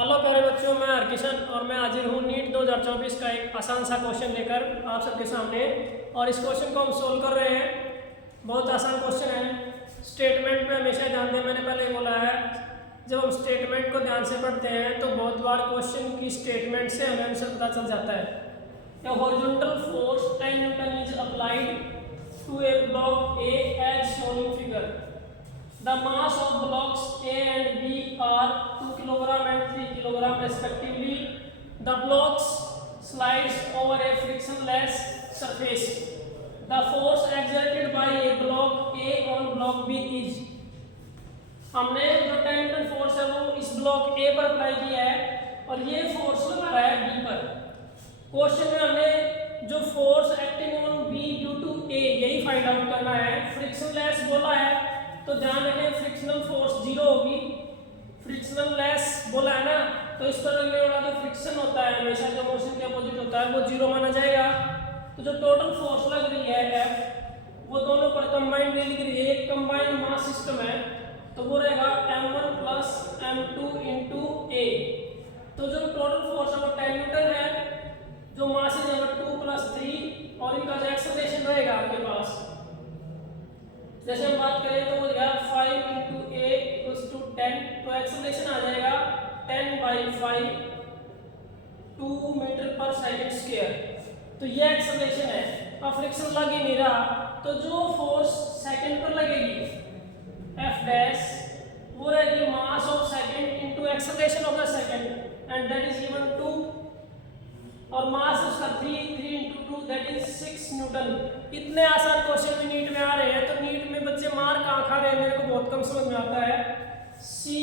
Hello प्यारे बच्चों, मैं हरकिशन और मैं हाजिर हूँ नीट 2024 का एक आसान सा क्वेश्चन लेकर आप सबके सामने। और इस क्वेश्चन को हम सोल्व कर रहे हैं। बहुत आसान क्वेश्चन है। स्टेटमेंट पे हमेशा ध्यान दें, मैंने पहले बोला है जब हम स्टेटमेंट को ध्यान से पढ़ते हैं तो बहुत बार क्वेश्चन की स्टेटमेंट से हमें आंसर पता चल जाता है। A horizontal force 10 Newton is applied to a block A as shown in figure. The mass of blocks A and B are 2 kg and 3 kg respectively. The blocks slides over a frictionless surface. The force exerted by a block A on block B is. हमने जो 10 Newton force है वो इस block A पर apply किया है और ये फोर्स लगा है B पर। क्वेश्चन में हमें जो force acting on B due to A यही फाइंड आउट करना है। फ्रिक्शनलेस बोला है तो ध्यान रखें फ्रिक्शनल फोर्स 0 होगी। फ्रिक्शनल लेस बोला है ना, तो इस पर लगने वाला जो फ्रिक्शन होता है हमेशा जो मोशन के अपोजिट होता है वो 0 माना जाएगा। तो जो टोटल फोर्स लग रही है F वो दोनों पर कंबाइंड लिख रही है, एक कंबाइंड मास सिस्टम है तो वो रहेगा m1 plus m2 into A। तो जो टोटल फोर्स है वो 10 न्यूटन है, जो मास है 2 प्लस 3 और इनका जो एक्सेलरेशन रहेगा आपके पास जैसे हम बात करें तो वो 5 इंटू A इक्वल्स टू 10, तो एक्सेलरेशन आ जाएगा 10/5 2 मीटर पर सेकंड स्क्वायर। तो ये एक्सेलरेशन है। अब फ्रिक्शन लग ही नहीं रहा तो जो फोर्स सेकंड पर लगेगी F डैश वो रहेगी mass of second into acceleration of the second and that is given 2 और मास उसका 3 इंटू 2 दैट इज 6 न्यूटन। इतने आसान क्वेश्चन भी नीट में आ रहे हैं तो नीट में बच्चे मार कहाँ खा रहे हैं मेरे को बहुत कम समझ में आता है। सी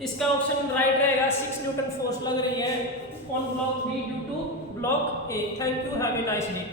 इसका ऑप्शन राइट रहेगा। 6 न्यूटन फोर्स लग रही है on block B due to block A. Thank you, have a nice day.